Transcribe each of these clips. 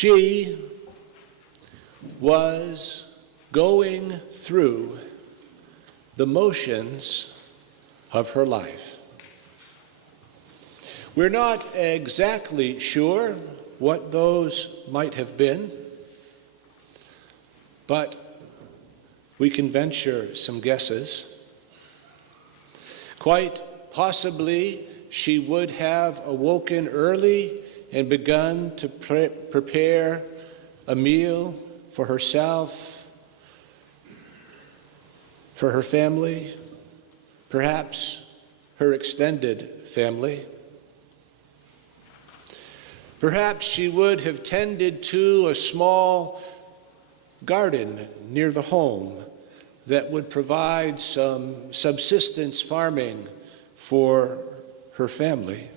She was going through the motions of her life. We're not exactly sure what those might have been, but we can venture some guesses. Quite possibly, she would have awoken early and begun to prepare a meal for herself, for her family, perhaps her extended family. Perhaps she would have tended to a small garden near the home that would provide some subsistence farming for her family.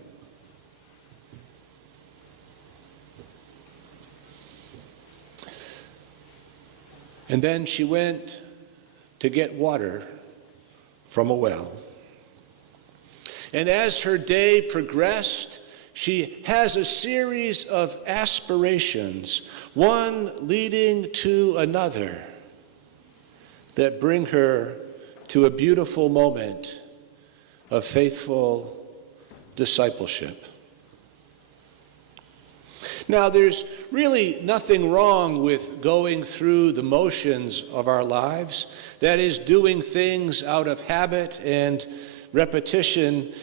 And then she went to get water from a well. And as her day progressed, she has a series of aspirations, one leading to another, that bring her to a beautiful moment of faithful discipleship. Now, there's really nothing wrong with going through the motions of our lives. That is, doing things out of habit and repetition.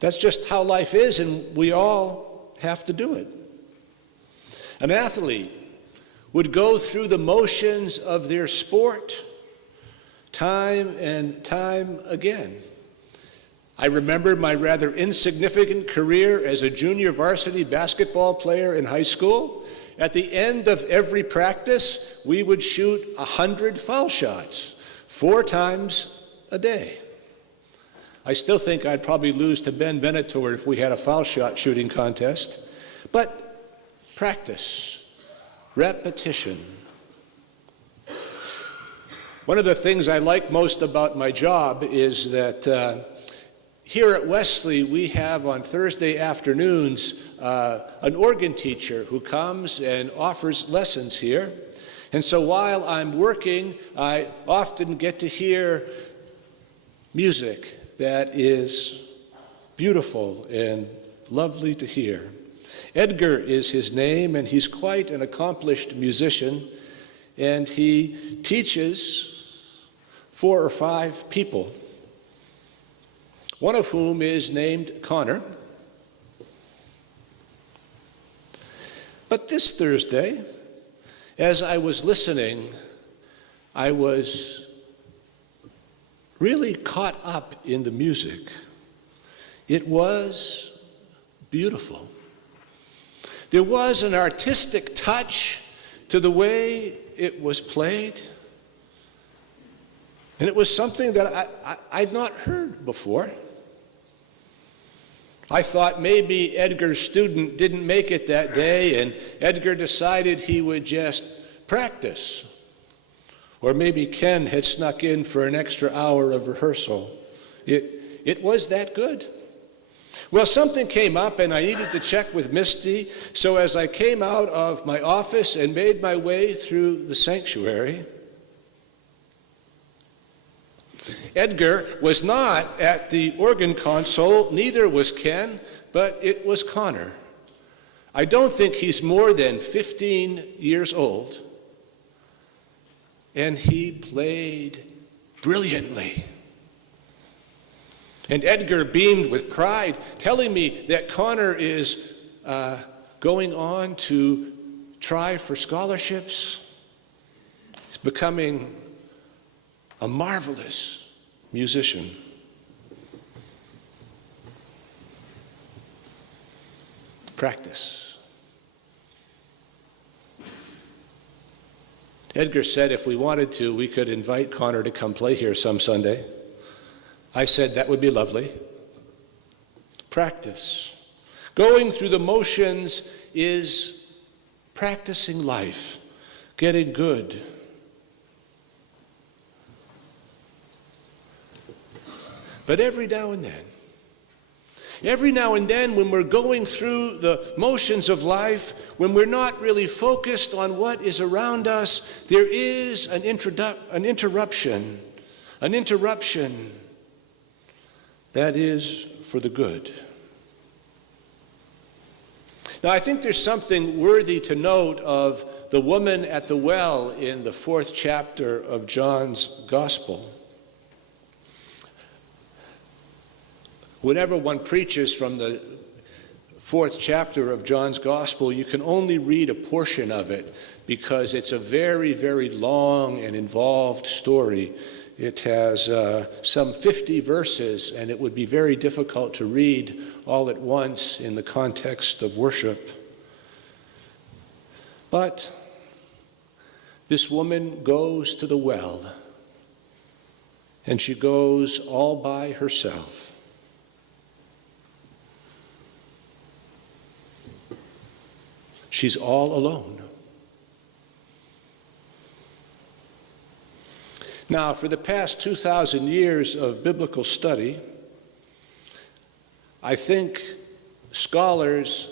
That's just how life is, and we all have to do it. An athlete would go through the motions of their sport time and time again. I remember my rather insignificant career as a junior varsity basketball player in high school. At the end of every practice, we would shoot 100 foul shots, 4 times a day. I still think I'd probably lose to Ben Venator if we had a foul shot shooting contest. But practice, repetition. One of the things I like most about my job is that here at Wesley, we have on Thursday afternoons an organ teacher who comes and offers lessons here. And so while I'm working, I often get to hear music that is beautiful and lovely to hear. Edgar is his name, and he's quite an accomplished musician, and he teaches 4 or 5 people, one of whom is named Connor. But this Thursday, as I was listening, I was really caught up in the music. It was beautiful. There was an artistic touch to the way it was played, and it was something that I'd not heard before. I thought maybe Edgar's student didn't make it that day, and Edgar decided he would just practice. Or maybe Ken had snuck in for an extra hour of rehearsal. It was that good. Well, something came up, and I needed to check with Misty, so as I came out of my office and made my way through the sanctuary, Edgar was not at the organ console, neither was Ken, but it was Connor. I don't think he's more than 15 years old, and he played brilliantly. And Edgar beamed with pride, telling me that Connor is going on to try for scholarships. He's becoming a marvelous musician. Practice. Edgar said if we wanted to, we could invite Connor to come play here some Sunday. I said that would be lovely. Practice. Going through the motions is practicing life, getting good. But every now and then, Every now and then, when we're going through the motions of life, when we're not really focused on what is around us, there is an interruption that is for the good. Now, I think there's something worthy to note of the woman at the well in the 4th chapter of John's Gospel. Whenever one preaches from the 4th chapter of John's Gospel, you can only read a portion of it because it's a very, very long and involved story. It has some 50 verses, and it would be very difficult to read all at once in the context of worship. But this woman goes to the well, and she goes all by herself. She's all alone. Now, for the past 2,000 years of biblical study, I think scholars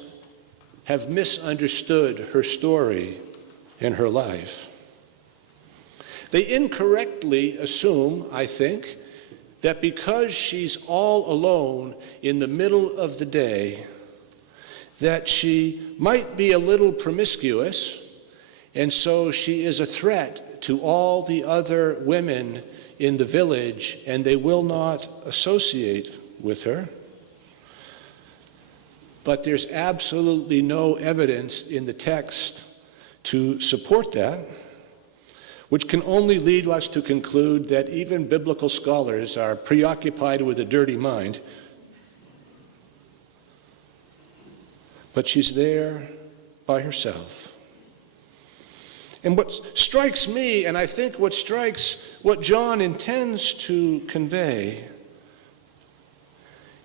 have misunderstood her story and her life. They incorrectly assume, I think, that because she's all alone in the middle of the day, that she might be a little promiscuous, and so she is a threat to all the other women in the village, and they will not associate with her. But there's absolutely no evidence in the text to support that, which can only lead us to conclude that even biblical scholars are preoccupied with a dirty mind. But she's there by herself. And what strikes me, and I think what strikes what John intends to convey,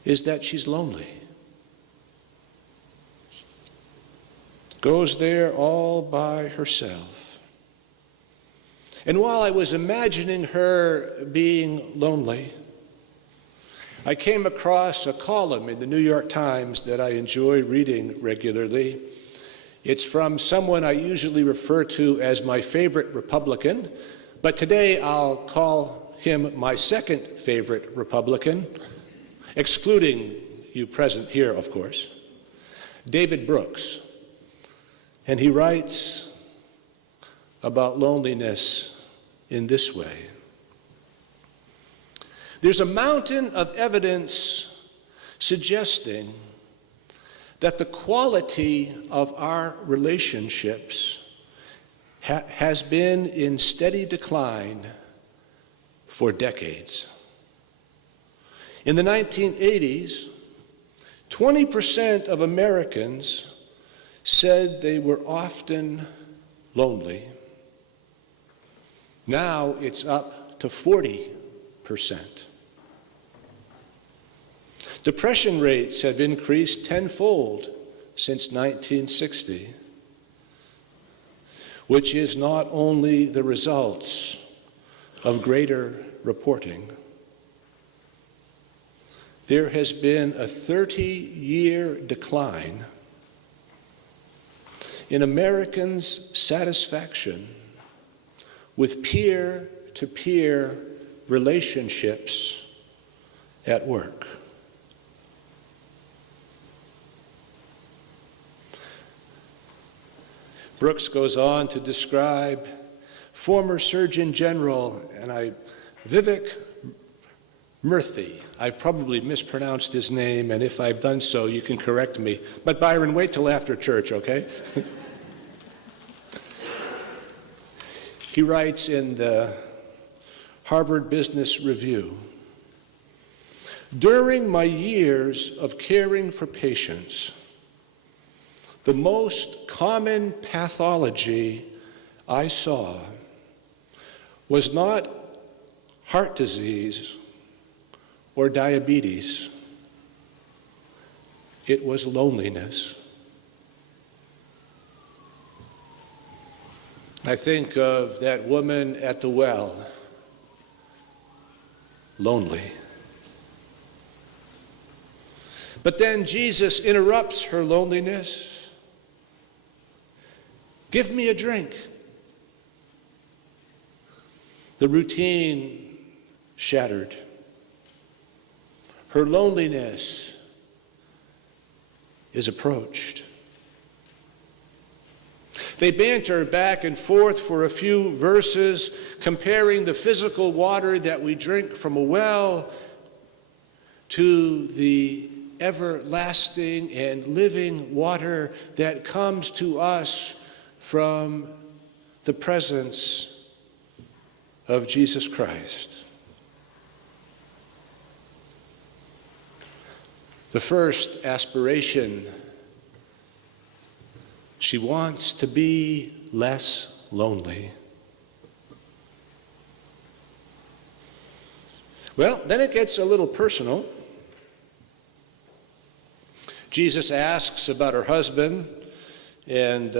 is that she's lonely. Goes there all by herself. And while I was imagining her being lonely, I came across a column in the New York Times that I enjoy reading regularly. It's from someone I usually refer to as my favorite Republican, but today I'll call him my second favorite Republican, excluding you present here, of course, David Brooks. And he writes about loneliness in this way. There's a mountain of evidence suggesting that the quality of our relationships has been in steady decline for decades. In the 1980s, 20% of Americans said they were often lonely. Now it's up to 40%. Depression rates have increased tenfold since 1960, which is not only the results of greater reporting. There has been a 30-year decline in Americans' satisfaction with peer-to-peer relationships at work. Brooks goes on to describe former Surgeon General, Vivek Murthy. I've probably mispronounced his name, and if I've done so, you can correct me. But Byron, wait till after church, okay? He writes in the Harvard Business Review, "During my years of caring for patients, the most common pathology I saw was not heart disease or diabetes. It was loneliness." I think of that woman at the well, lonely. But then Jesus interrupts her loneliness. Give me a drink. The routine shattered. Her loneliness is approached. They banter back and forth for a few verses, comparing the physical water that we drink from a well to the everlasting and living water that comes to us from the presence of Jesus Christ. The first aspiration, she wants to be less lonely. Well, then it gets a little personal. Jesus asks about her husband, and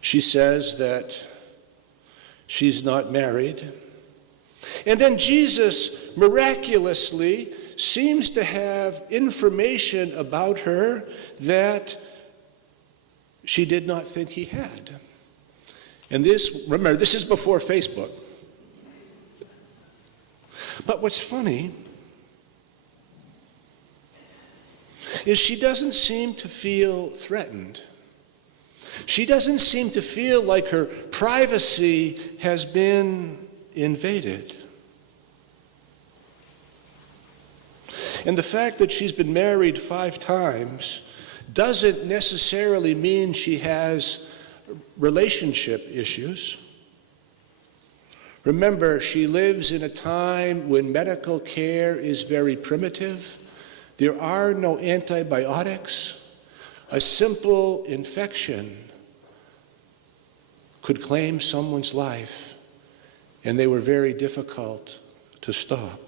she says that she's not married. And then Jesus miraculously seems to have information about her that she did not think he had. And this, remember, this is before Facebook. But what's funny is she doesn't seem to feel threatened. She doesn't seem to feel like her privacy has been invaded. And the fact that she's been married 5 times doesn't necessarily mean she has relationship issues. Remember, she lives in a time when medical care is very primitive. There are no antibiotics. A simple infection could claim someone's life, and they were very difficult to stop.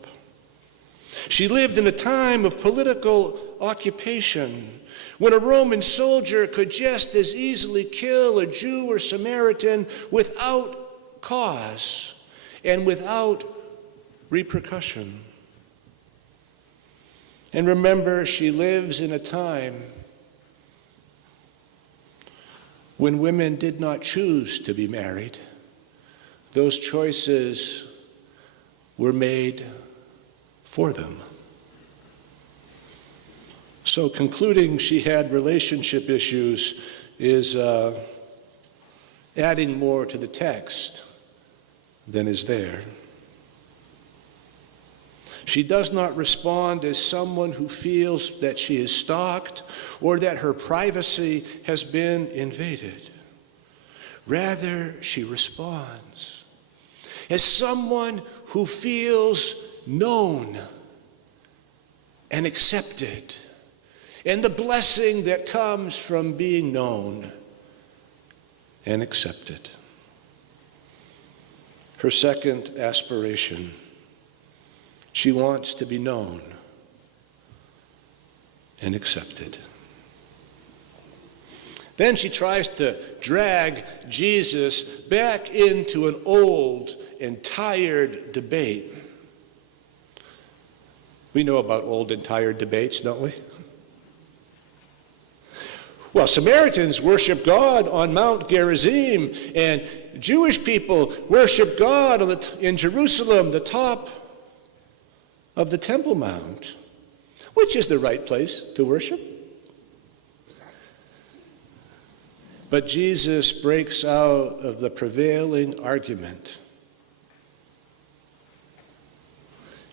She lived in a time of political occupation, when a Roman soldier could just as easily kill a Jew or Samaritan without cause and without repercussion. And remember, she lives in a time when women did not choose to be married. Those choices were made for them. So concluding she had relationship issues is adding more to the text than is there. She does not respond as someone who feels that she is stalked or that her privacy has been invaded. Rather, she responds as someone who feels known and accepted, and the blessing that comes from being known and accepted. Her second aspiration, she wants to be known and accepted. Then she tries to drag Jesus back into an old and tired debate. We know about old and tired debates, don't we? Well, Samaritans worship God on Mount Gerizim, and Jewish people worship God in Jerusalem, the top of the Temple Mount. Which is the right place to worship? But Jesus breaks out of the prevailing argument.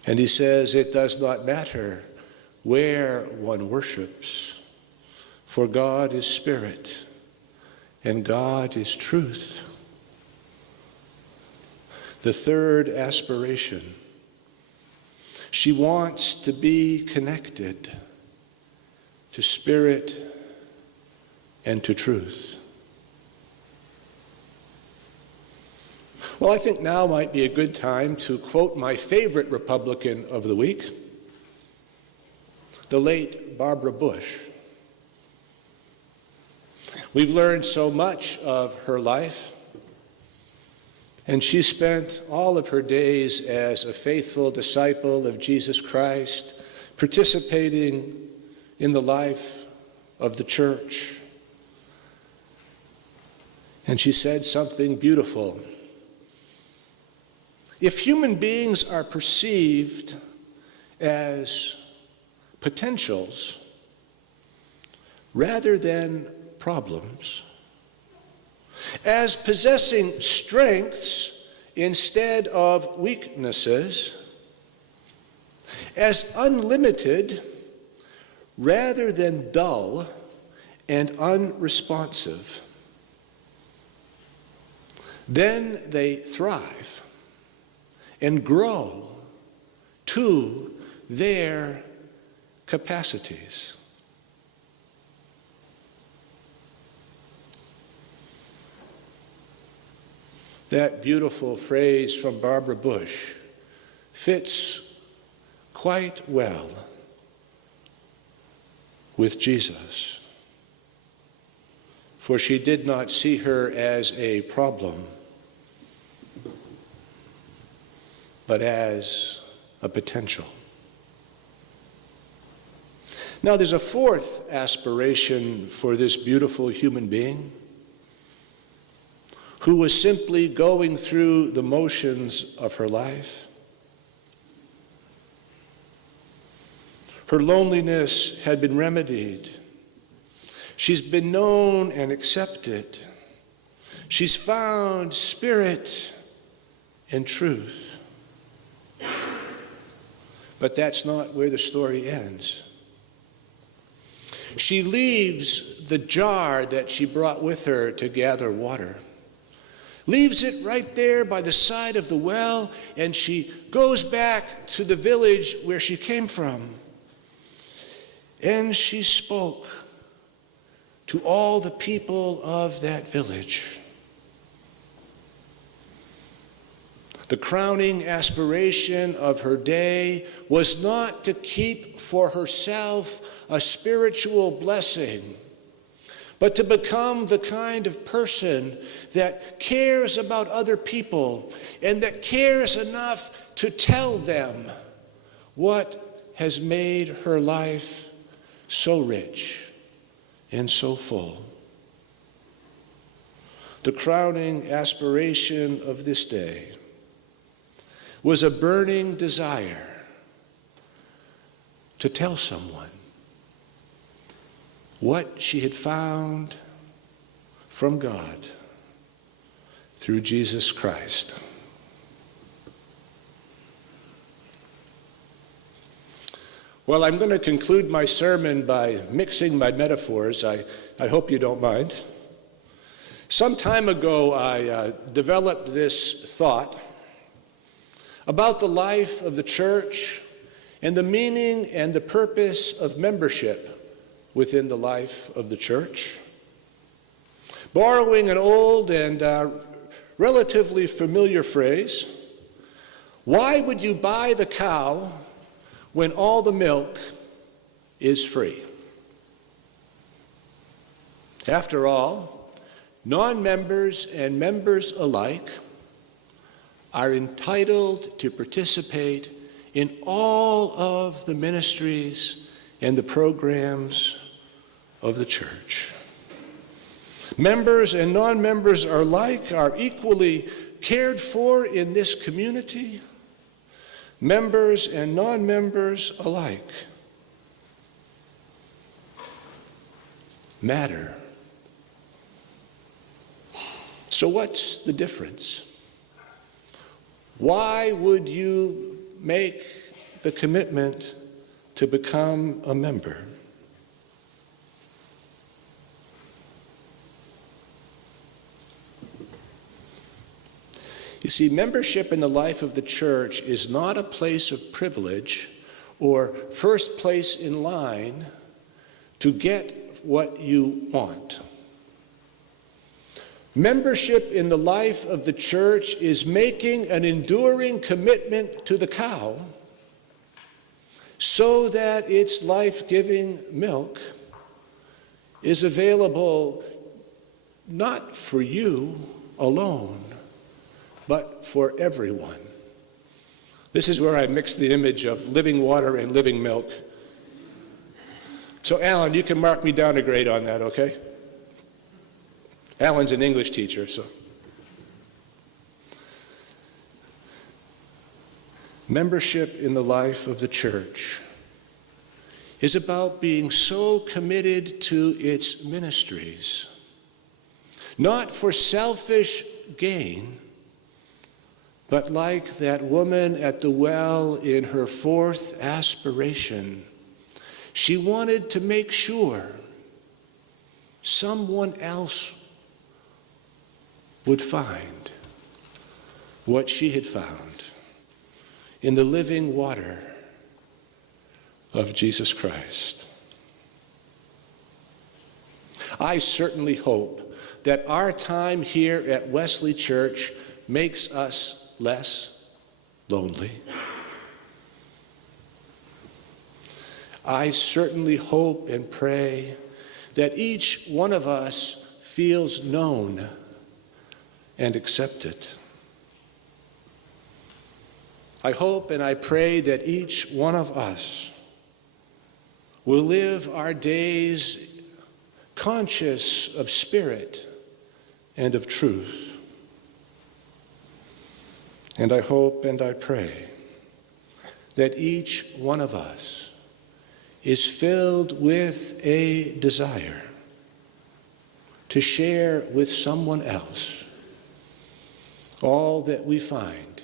And he says, it does not matter where one worships, for God is spirit, and God is truth. The third aspiration, she wants to be connected to spirit and to truth. Well, I think now might be a good time to quote my favorite Republican of the week, the late Barbara Bush. We've learned so much of her life, and she spent all of her days as a faithful disciple of Jesus Christ, participating in the life of the church. And she said something beautiful. If human beings are perceived as potentials rather than problems, as possessing strengths instead of weaknesses, as unlimited rather than dull and unresponsive, then they thrive and grow to their capacities. That beautiful phrase from Barbara Bush fits quite well with Jesus, for she did not see her as a problem, but as a potential. Now, there's a fourth aspiration for this beautiful human being who was simply going through the motions of her life. Her loneliness had been remedied. She's been known and accepted. She's found spirit and truth. But that's not where the story ends. She leaves the jar that she brought with her to gather water, leaves it right there by the side of the well, and she goes back to the village where she came from. And she spoke to all the people of that village. The crowning aspiration of her day was not to keep for herself a spiritual blessing, but to become the kind of person that cares about other people and that cares enough to tell them what has made her life so rich and so full. The crowning aspiration of this day was a burning desire to tell someone what she had found from God through Jesus Christ. Well, I'm going to conclude my sermon by mixing my metaphors. I hope you don't mind. Some time ago, I developed this thought about the life of the church and the meaning and the purpose of membership within the life of the church. Borrowing an old and relatively familiar phrase, why would you buy the cow when all the milk is free? After all, non-members and members alike are entitled to participate in all of the ministries and the programs of the church. Members and non-members alike are equally cared for in this community. Members and non-members alike matter. So what's the difference? Why would you make the commitment to become a member? You see, membership in the life of the church is not a place of privilege or first place in line to get what you want. Membership in the life of the church is making an enduring commitment to the cow so that its life-giving milk is available not for you alone, but for everyone. This is where I mix the image of living water and living milk So Alan, you can mark me down a grade on that, okay? Alan's an English teacher, so. Membership in the life of the church is about being so committed to its ministries, not for selfish gain, but like that woman at the well in her fourth aspiration, she wanted to make sure someone else would find what she had found in the living water of Jesus Christ. I certainly hope that our time here at Wesley Church makes us less lonely. I certainly hope and pray that each one of us feels known and accepted. I hope and I pray that each one of us will live our days conscious of spirit and of truth. And I hope and I pray that each one of us is filled with a desire to share with someone else all that we find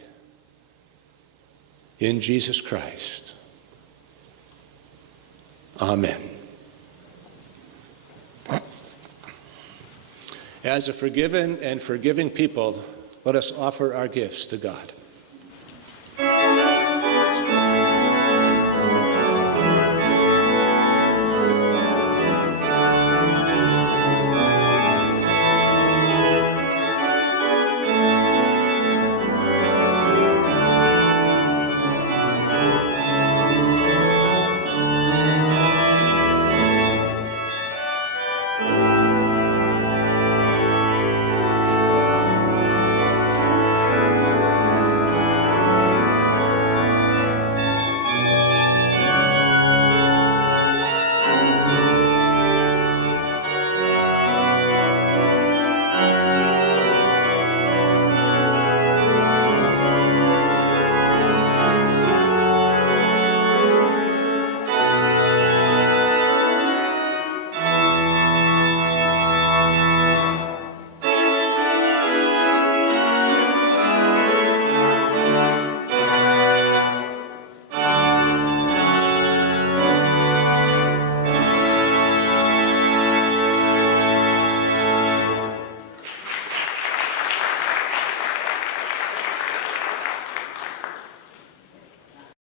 in Jesus Christ. Amen. As a forgiven and forgiving people, let us offer our gifts to God.